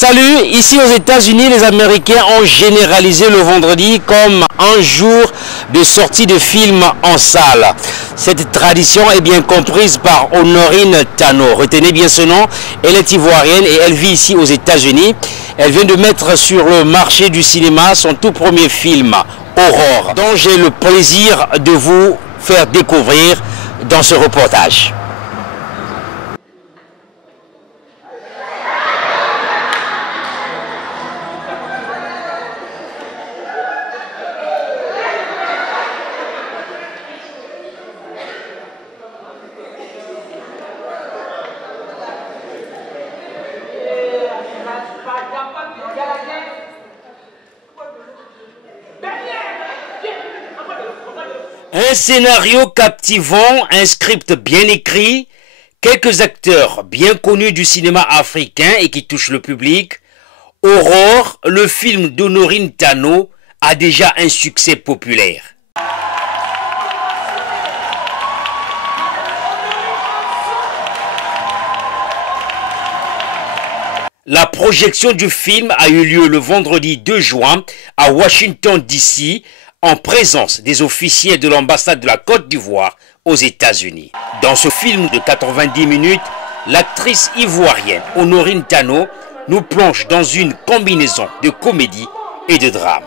Salut, ici aux États-Unis, les Américains ont généralisé le vendredi comme un jour de sortie de films en salle. Cette tradition est bien comprise par Honorine Tano. Retenez bien ce nom, elle est ivoirienne et elle vit ici aux États-Unis. Elle vient de mettre sur le marché du cinéma son tout premier film, Aurore, dont j'ai le plaisir de vous faire découvrir dans ce reportage. Un scénario captivant, un script bien écrit, quelques acteurs bien connus du cinéma africain et qui touchent le public. Aurore, le film d'Honorine Tano, a déjà un succès populaire. La projection du film a eu lieu le vendredi 2 juin à Washington DC, en présence des officiers de l'ambassade de la Côte d'Ivoire aux États-Unis. Dans ce film de 90 minutes, l'actrice ivoirienne Honorine Tano nous plonge dans une combinaison de comédie et de drame.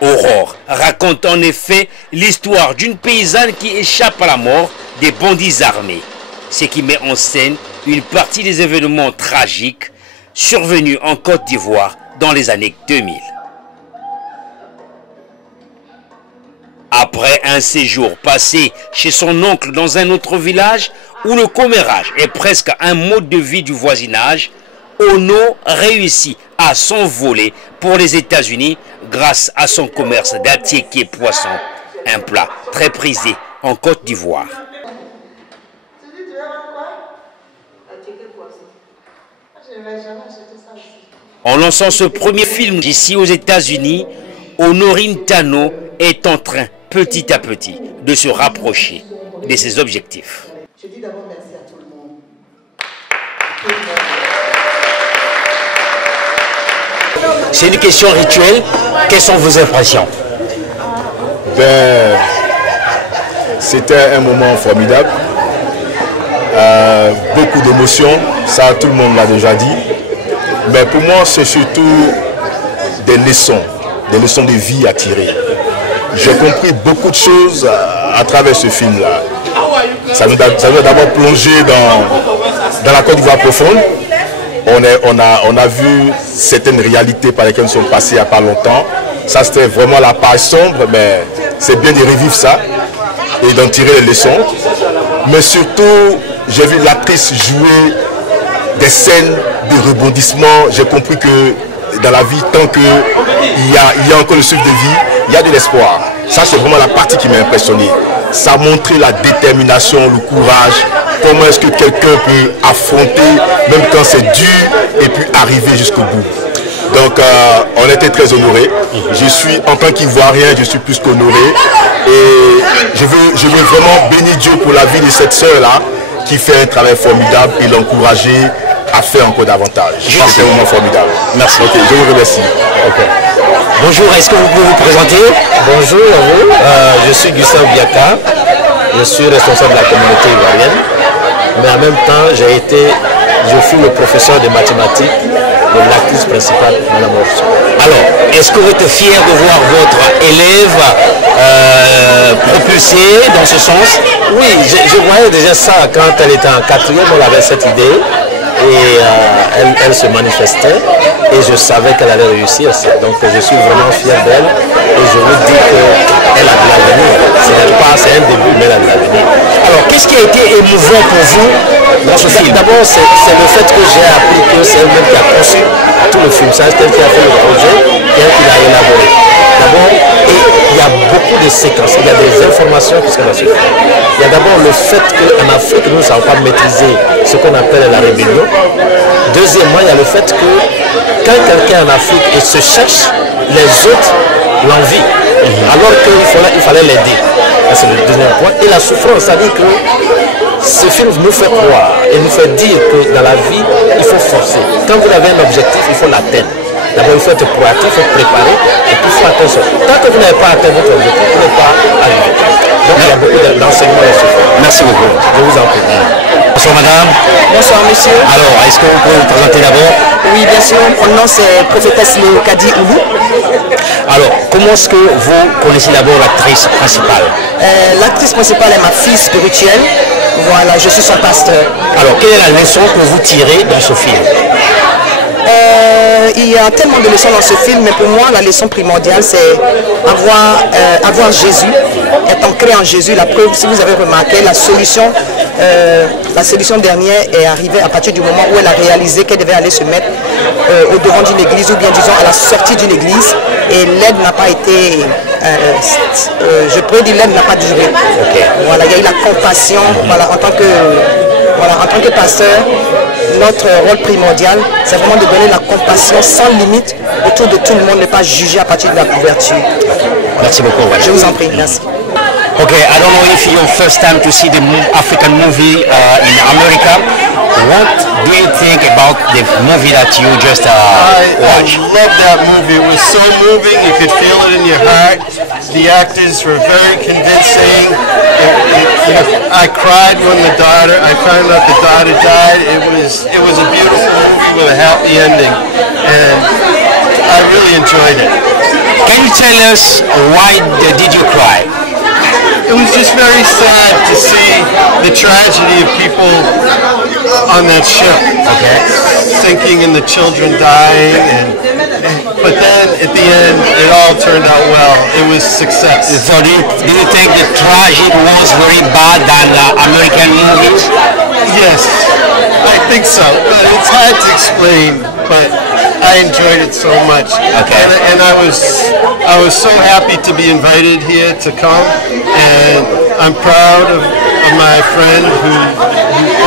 Aurore raconte en effet l'histoire d'une paysanne qui échappe à la mort des bandits armés, ce qui met en scène une partie des événements tragiques survenu en Côte d'Ivoire dans les années 2000. Après un séjour passé chez son oncle dans un autre village où le commérage est presque un mode de vie du voisinage, Ono réussit à s'envoler pour les États-Unis grâce à son commerce d'attiéké poisson, un plat très prisé en Côte d'Ivoire. En lançant ce premier film ici aux États-Unis, Honorine Tano est en train, petit à petit, de se rapprocher de ses objectifs. Je dis d'abord merci à tout le monde. C'est une question rituelle. Quelles sont vos impressions? C'était un moment formidable. Beaucoup d'émotions, ça tout le monde l'a déjà dit. Mais pour moi, c'est surtout des leçons de vie à tirer. J'ai compris beaucoup de choses à travers ce film-là. Ça nous a d'abord plongé dans la Côte d'Ivoire profonde. On a vu certaines réalités par lesquelles nous sommes passés il n'y a pas longtemps. Ça, c'était vraiment la page sombre, mais c'est bien de revivre ça et d'en tirer les leçons. Mais surtout, j'ai vu l'actrice jouer des scènes de rebondissement. J'ai compris que dans la vie, tant qu'il y a encore le souffle de vie, il y a de l'espoir. Ça, c'est vraiment la partie qui m'a impressionné. Ça a montré la détermination, le courage. Comment est-ce que quelqu'un peut affronter, même quand c'est dur, et puis arriver jusqu'au bout. Donc, on était très honorés. Je suis, en tant qu'Ivoirien, je suis plus qu'honoré. Et je veux vraiment bénir Dieu pour la vie de cette sœur-là, qui fait un travail formidable et l'encourager à faire encore davantage. C'est vraiment formidable. Merci. Ok, je vous remercie. Okay. Bonjour, est-ce que vous pouvez vous présenter? Bonjour à vous, je suis Gustave Biaka, je suis responsable de la communauté ivoirienne, mais en même temps, je fus le professeur de mathématiques de l'actrice principale, Mme Orso. Alors, est-ce que vous êtes fier de voir votre élève propulsée dans ce sens? Oui, je voyais déjà ça quand elle était en 4e, elle avait cette idée. Et elle se manifestait et je savais qu'elle allait réussir ça. Donc je suis vraiment fier d'elle et je vous dis qu'elle a de l'avenir. C'est un début, mais elle a de l'avenir. Alors qu'est-ce qui a été émouvant pour vous dans ce film? D'abord c'est le fait que j'ai appris que c'est elle-même qui a conçu tout le film. C'est elle qui a fait le projet et elle qui l'a élaboré. D'abord, et il y a beaucoup de séquences, il y a des informations qui sont dans ce film. Il y a d'abord le fait qu'en Afrique, nous ne savons pas maîtriser ce qu'on appelle la rébellion. Deuxièmement, il y a le fait que quand quelqu'un en Afrique se cherche, les autres l'envient, alors qu'il fallait l'aider. C'est le deuxième point. Et la souffrance, c'est-à-dire que ce film nous fait croire et nous fait dire que dans la vie, il faut forcer. Quand vous avez un objectif, il faut l'atteindre. D'abord, il faut être proactif, il faut préparer, et puis il faut atteindre ça. Tant que vous n'avez pas atteint votre objectif, vous ne pouvez pas arriver. Donc, il y a beaucoup d'enseignements dans ce film. Merci beaucoup. Je vous en prie. Bonsoir madame. Bonsoir monsieur. Alors, est-ce que vous pouvez vous présenter d'abord? Oui, bien sûr, mon nom c'est prophétesse Léocadie Oulou. Alors, comment est-ce que vous connaissez d'abord l'actrice principale? L'actrice principale est ma fille spirituelle. Voilà, je suis son pasteur. Alors, quelle est la leçon que vous tirez dans ce film? Il y a tellement de leçons dans ce film, mais pour moi, la leçon primordiale, c'est avoir Jésus, être ancré en Jésus. La preuve, si vous avez remarqué, la solution dernière est arrivée à partir du moment où elle a réalisé qu'elle devait aller se mettre au devant d'une église, ou bien disons à la sortie d'une église, et l'aide n'a pas été, je pourrais dire l'aide n'a pas duré. Okay. Voilà, il y a eu la compassion, voilà, en tant que pasteur. Notre rôle primordial, c'est vraiment de donner la compassion sans limite autour de tout le monde, ne pas juger à partir de la couverture. Merci beaucoup. Je vous en prie, merci. Okay, I don't know if it's your first time to see the African movie in America. What do you think about the movie that you just watched? I love that movie. It was so moving. You could feel it in your heart. The actors were very convincing. I cried when I found out the daughter died. It was a beautiful movie with a happy ending, and I really enjoyed it. Can you tell us why did you cry? It was just very sad to see the tragedy of people on that ship, sinking and the children dying, but then at the end it all turned out well. It was success. So do you think the tragedy was very bad than American movies? Yes, I think so, but it's hard to explain, but I enjoyed it so much. Okay. And I was so happy to be invited here to come, and I'm proud of my friend who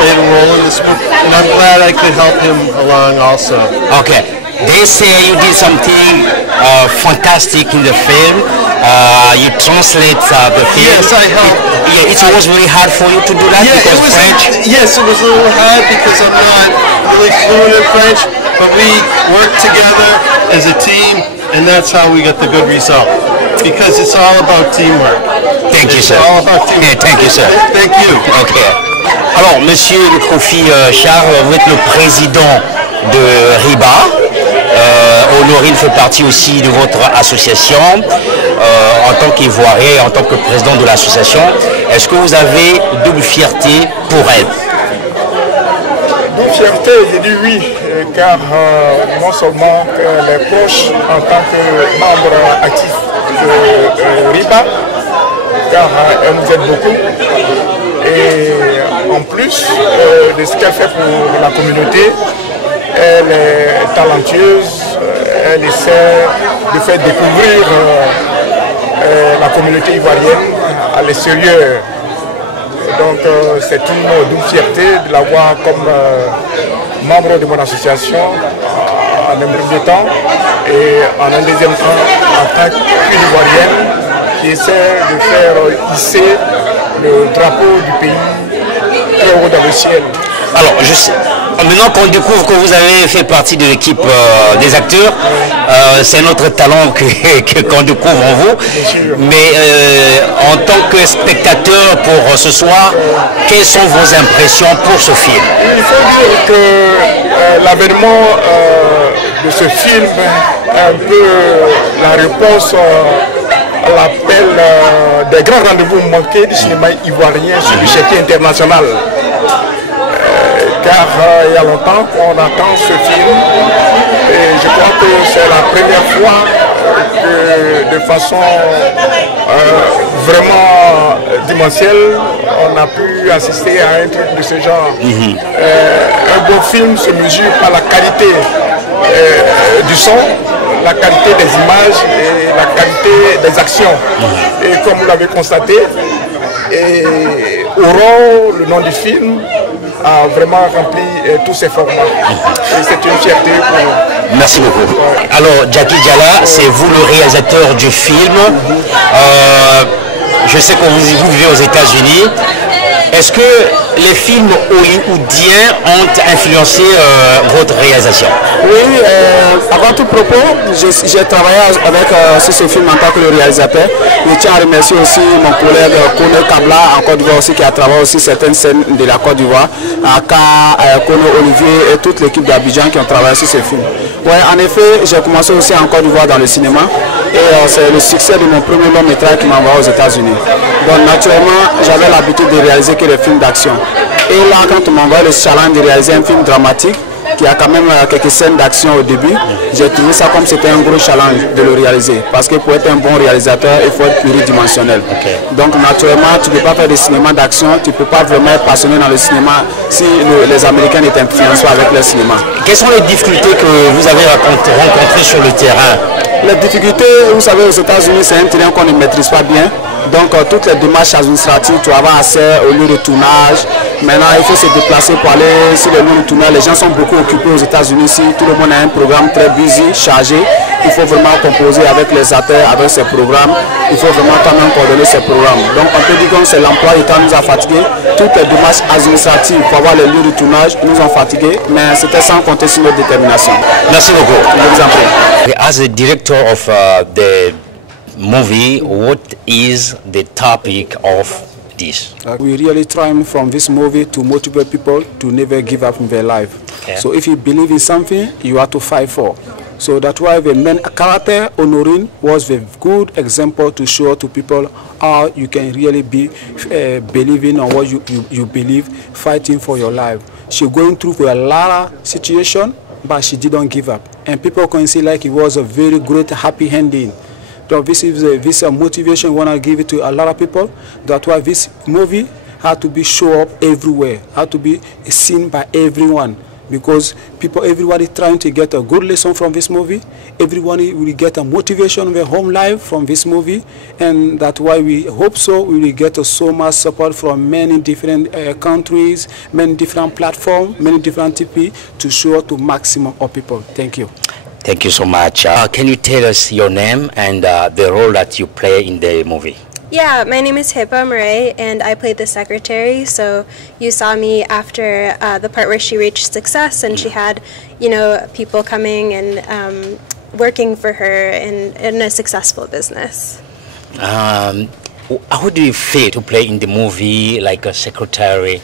played a role in this movie, and I'm glad I could help him along also. Okay. They say you did something fantastic in the film. You translate the film. Yes, I helped. It was very hard for you to do that because French? Yes, it was a little hard because I'm not really fluent in French, but we worked together as a team, and that's how we got the good result. Because it's all about teamwork. Thank you, sir. It's all about teamwork. Yeah, thank you, sir. Thank you. Okay. Alors, monsieur Kofi Charles, vous êtes le président de RIBA. Honorine fait partie aussi de votre association en tant qu'Ivoirien et en tant que président de l'association. Est-ce que vous avez double fierté pour elle? Double fierté, j'ai dit oui, car non seulement les proches en tant que membre actif de RIBA, car elle nous aide beaucoup, et en plus de ce qu'elle fait pour la communauté, elle est talentueuse, elle essaie de faire découvrir la communauté ivoirienne à l'extérieur. Donc c'est une double fierté de l'avoir comme membre de mon association en un premier temps, et en un deuxième temps en tant qu'Ivoirienne qui essaie de faire hisser le drapeau du pays très haut dans le ciel. Alors, maintenant qu'on découvre que vous avez fait partie de l'équipe des acteurs, c'est notre talent qu'on découvre en vous. Mais en tant que spectateur pour ce soir, quelles sont vos impressions pour ce film? Il faut dire que l'avènement de ce film est un peu la réponse à l'appel des grands rendez-vous manqués du cinéma ivoirien sur l'échiquier international. Car il y a longtemps qu'on attend ce film, et je crois que c'est la première fois que de façon vraiment dimensionnelle, on a pu assister à un truc de ce genre. Un bon film se mesure par la qualité du son, la qualité des images et la qualité des actions. Et comme vous l'avez constaté, et Oran, le nom du film, a vraiment rempli tous ses formats. Et c'est une fierté pour nous. Merci beaucoup. Alors, Jackie Diala, c'est vous le réalisateur du film. Je sais que vous vivez aux États-Unis. Est-ce que les films hollywoodiens ont influencé votre réalisation? Oui, avant tout propos, j'ai travaillé avec sur ce film en tant que le réalisateur. Je tiens à remercier aussi mon collègue Kono Kabla en Côte d'Ivoire aussi qui a travaillé aussi certaines scènes de la Côte d'Ivoire, Kono Olivier et toute l'équipe d'Abidjan qui ont travaillé sur ce film. Ouais, en effet, j'ai commencé aussi en Côte d'Ivoire dans le cinéma et c'est le succès de mon premier long métrage qui m'a envoyé aux États-Unis. Donc naturellement, j'avais l'habitude de réaliser que les films d'action. Et là, quand on m'a envoyé le challenge de réaliser un film dramatique, qui a quand même quelques scènes d'action au début, j'ai trouvé ça comme c'était un gros challenge de le réaliser. Parce que pour être un bon réalisateur, il faut être pluridimensionnel. Donc naturellement, tu ne peux pas faire des cinémas d'action, tu ne peux pas vraiment être passionné dans le cinéma si les Américains n'étaient influencés avec le cinéma. Quelles sont les difficultés que vous avez rencontrées sur le terrain? Les difficultés, vous savez, aux États-Unis, c'est un terrain qu'on ne maîtrise pas bien. Donc toutes les démarches administratives, tu vas avoir accès au lieu de tournage. Maintenant, il faut se déplacer pour aller sur le lieu de tournage. Les gens sont beaucoup occupés aux États-Unis ici. Tout le monde a un programme très busy, chargé. Il faut vraiment composer avec les acteurs, avec ces programmes. Il faut vraiment quand-même coordonner ces programmes. Donc on peut dire que c'est l'emploi du temps nous a fatigués. Toutes les démarches administratives pour avoir les lieux de tournage nous ont fatigués. Mais c'était sans compter sur notre détermination. Merci beaucoup. Je vous en prie. As a director of the movie, what is the topic of this? We really trying from this movie to motivate people to never give up in their life. Okay. So if you believe in something, you have to fight for. So that's why the main character, Honorine, was a good example to show to people how you can really be believing on what you believe, fighting for your life. She going through a lot of situation, but she didn't give up. And people can see like it was a very great happy ending. So this is a motivation I want to give it to a lot of people. That's why this movie had to be show up everywhere, had to be seen by everyone. Because everybody trying to get a good lesson from this movie. Everyone will get a motivation in their home life from this movie. And that's why we hope so. We will get so much support from many different countries, many different platforms, many different TP to show to maximum of people. Thank you. Thank you so much. Can you tell us your name and the role that you play in the movie? Yeah, my name is Heba Murray, and I played the secretary. So you saw me after the part where she reached success, and she had, people coming and working for her in a successful business. How do you feel to play in the movie like a secretary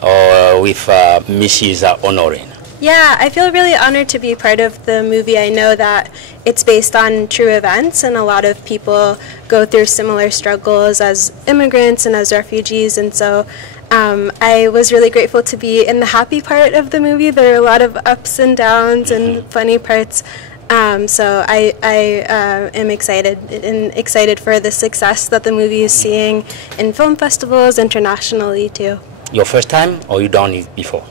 or with Mrs. Honorine? Yeah, I feel really honored to be part of the movie. I know that it's based on true events, and a lot of people go through similar struggles as immigrants and as refugees, and so I was really grateful to be in the happy part of the movie. There are a lot of ups and downs and funny parts, so I am excited for the success that the movie is seeing in film festivals internationally too. Your first time, or you done it before?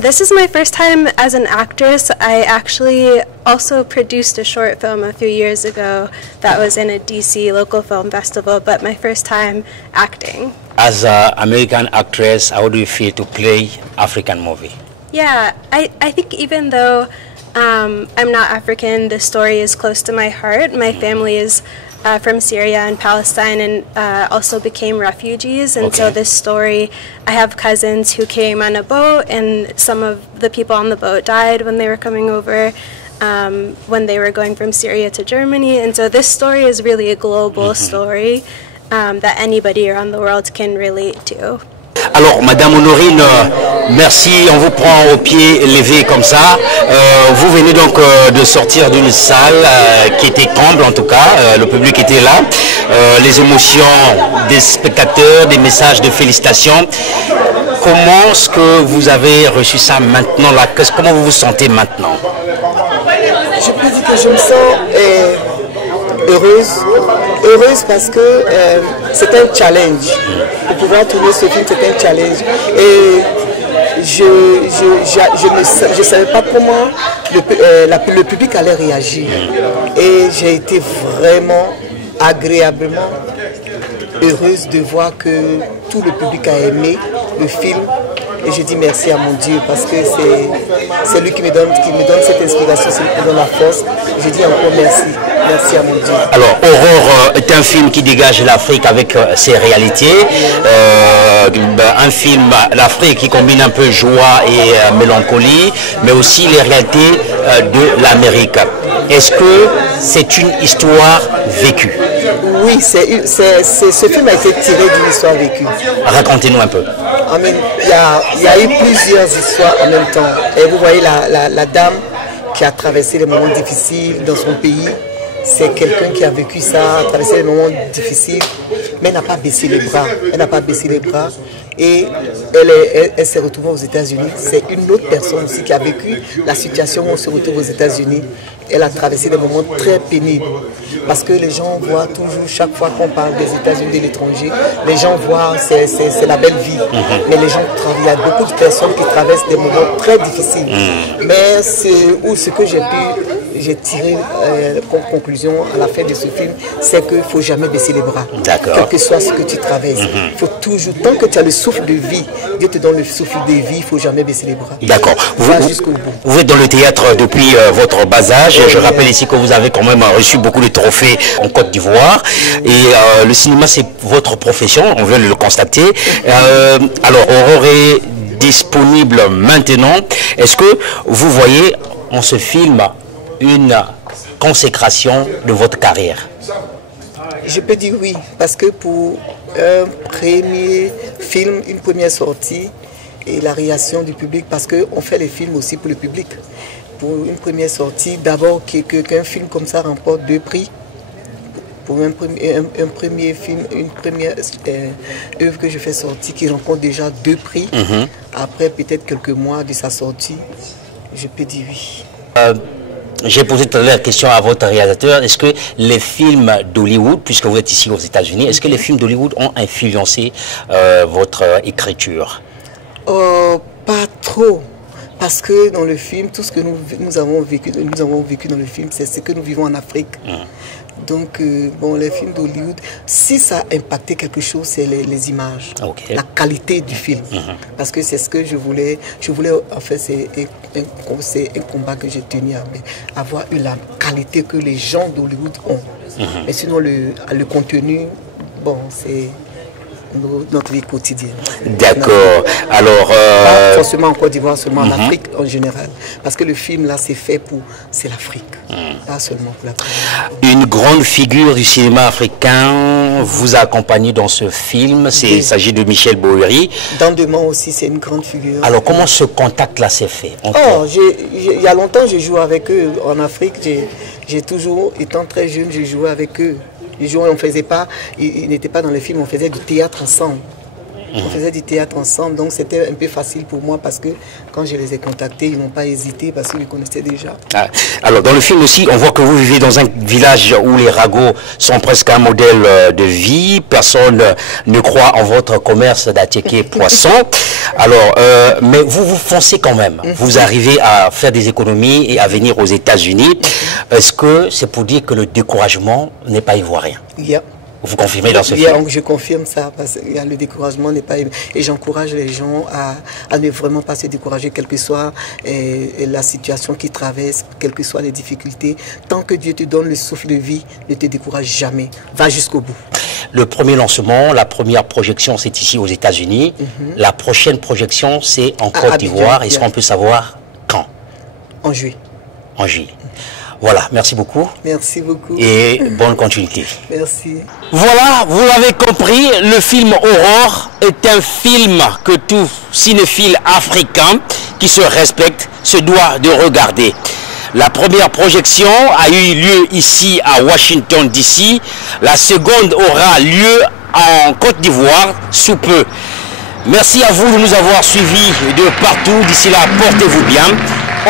This is my first time as an actress. I actually also produced a short film a few years ago that was in a DC local film festival, but my first time acting. As an American actress, how do you feel to play African movie? Yeah, I think even though I'm not African, the story is close to my heart. My family is from Syria and Palestine and also became refugees, and so this story, I have cousins who came on a boat, and some of the people on the boat died when they were coming over, when they were going from Syria to Germany, and so this story is really a global story that anybody around the world can relate to. Alors, Madame Honorine, merci, on vous prend au pied levé comme ça. Vous venez donc de sortir d'une salle qui était comble en tout cas, le public était là. Les émotions des spectateurs, des messages de félicitations. Comment est-ce que vous avez reçu ça maintenant là? Comment vous vous sentez maintenant? Je peux dire que je me sens heureuse parce que c'est un challenge. Pour pouvoir tourner ce film, c'est un challenge. Et je ne savais pas comment le public allait réagir. Et j'ai été vraiment agréablement heureuse de voir que tout le public a aimé le film. Et je dis merci à mon Dieu parce que c'est lui qui me donne cette inspiration, c'est lui qui me donne la force. Je dis encore merci. Merci à mon Dieu. Alors, Aurore est un film qui dégage l'Afrique avec ses réalités. Un film, l'Afrique qui combine un peu joie et mélancolie, mais aussi les réalités de l'Amérique. Est-ce que c'est une histoire vécue? Oui, ce film a été tiré d'une histoire vécue. Racontez-nous un peu. Il y a eu plusieurs histoires en même temps. Et vous voyez la dame qui a traversé les moments difficiles dans son pays. C'est quelqu'un qui a vécu ça, a traversé les moments difficiles, mais elle n'a pas baissé les bras. Elle n'a pas baissé les bras. Et elle s'est retrouvée aux États-Unis. C'est une autre personne aussi qui a vécu la situation où on se retrouve aux États-Unis. Elle a traversé des moments très pénibles. Parce que les gens voient toujours, chaque fois qu'on parle des États-Unis, de l'étranger, les gens voient, c'est la belle vie. Mais les gens il y a beaucoup de personnes qui traversent des moments très difficiles. Mais ce que j'ai tiré comme conclusion à la fin de ce film, c'est qu'il ne faut jamais baisser les bras. Quel que soit ce que tu traverses. Il faut toujours, tant que tu as le souffle de vie, Dieu te donne le souffle de vie, il ne faut jamais baisser les bras. D'accord. Jusqu'au bout. Vous êtes dans le théâtre depuis votre bas âge. Je rappelle ici que vous avez quand même reçu beaucoup de trophées en Côte d'Ivoire. Et le cinéma, c'est votre profession, on veut le constater. Alors, Aurore est disponible maintenant. Est-ce que vous voyez en ce film une consécration de votre carrière? Je peux dire oui, parce que pour un premier film, une première sortie et la réaction du public, parce qu'on fait les films aussi pour le public. Pour une première sortie, d'abord qu'un film comme ça remporte 2 prix. Pour un premier film, une première œuvre que je fais sortir qui remporte déjà 2 prix. Après peut-être quelques mois de sa sortie, je peux dire oui. J'ai posé tout à l'heure la question à votre réalisateur. Est-ce que les films d'Hollywood, puisque vous êtes ici aux États-Unis, est-ce que les films d'Hollywood ont influencé votre écriture? Pas trop. Parce que dans le film, tout ce que nous avons vécu dans le film, c'est ce que nous vivons en Afrique. Donc, bon, les films d'Hollywood, si ça a impacté quelque chose, c'est les images, la qualité du film. Parce que c'est ce que je voulais en fait, c'est un combat que j'ai tenu à avoir eu la qualité que les gens d'Hollywood ont. Mais sinon, le contenu, bon, c'est notre vie quotidienne. D'accord. Alors, pas forcément en Côte d'Ivoire, seulement en Afrique en général. Parce que le film là, c'est fait pour, c'est l'Afrique, pas seulement pour l'Afrique. Une grande figure du cinéma africain vous a accompagné dans ce film. Il s'agit de Michel Bowery. Dans Demain aussi, c'est une grande figure. Alors, comment ce contact-là s'est fait? Il y a longtemps, je jouais avec eux en Afrique. J'ai toujours, étant très jeune, je jouais avec eux. Les jours, on faisait pas, ils n'étaient pas dans le film, on faisait du théâtre ensemble. On faisait du théâtre ensemble, donc c'était un peu facile pour moi parce que quand je les ai contactés, ils n'ont pas hésité parce qu'ils me connaissaient déjà. Alors dans le film aussi, on voit que vous vivez dans un village où les ragots sont presque un modèle de vie. Personne ne croit en votre commerce d'attiquer poisson. Alors, mais vous foncez quand même. Vous arrivez à faire des économies et à venir aux États-Unis. Est-ce que c'est pour dire que le découragement n'est pas ivoirien? Vous confirmez dans ce film? Je confirme ça, parce que le découragement n'est pas... Et j'encourage les gens à ne vraiment pas se décourager, quelle que soit la situation qu'ils traversent, quelles que soient les difficultés. Tant que Dieu te donne le souffle de vie, ne te décourage jamais. Va jusqu'au bout. Le premier lancement, la première projection, c'est ici aux États-Unis. La prochaine projection, c'est en Côte d'Ivoire. Est-ce qu'on peut savoir quand? En juillet. En juillet. Voilà, merci beaucoup. Merci beaucoup. Et bonne continuité. Merci. Voilà, vous l'avez compris, le film Aurore est un film que tout cinéphile africain qui se respecte se doit de regarder. La première projection a eu lieu ici à Washington DC. La seconde aura lieu en Côte d'Ivoire sous peu. Merci à vous de nous avoir suivis de partout. D'ici là, portez-vous bien.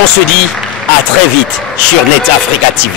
On se dit à très vite sur Net Africa TV.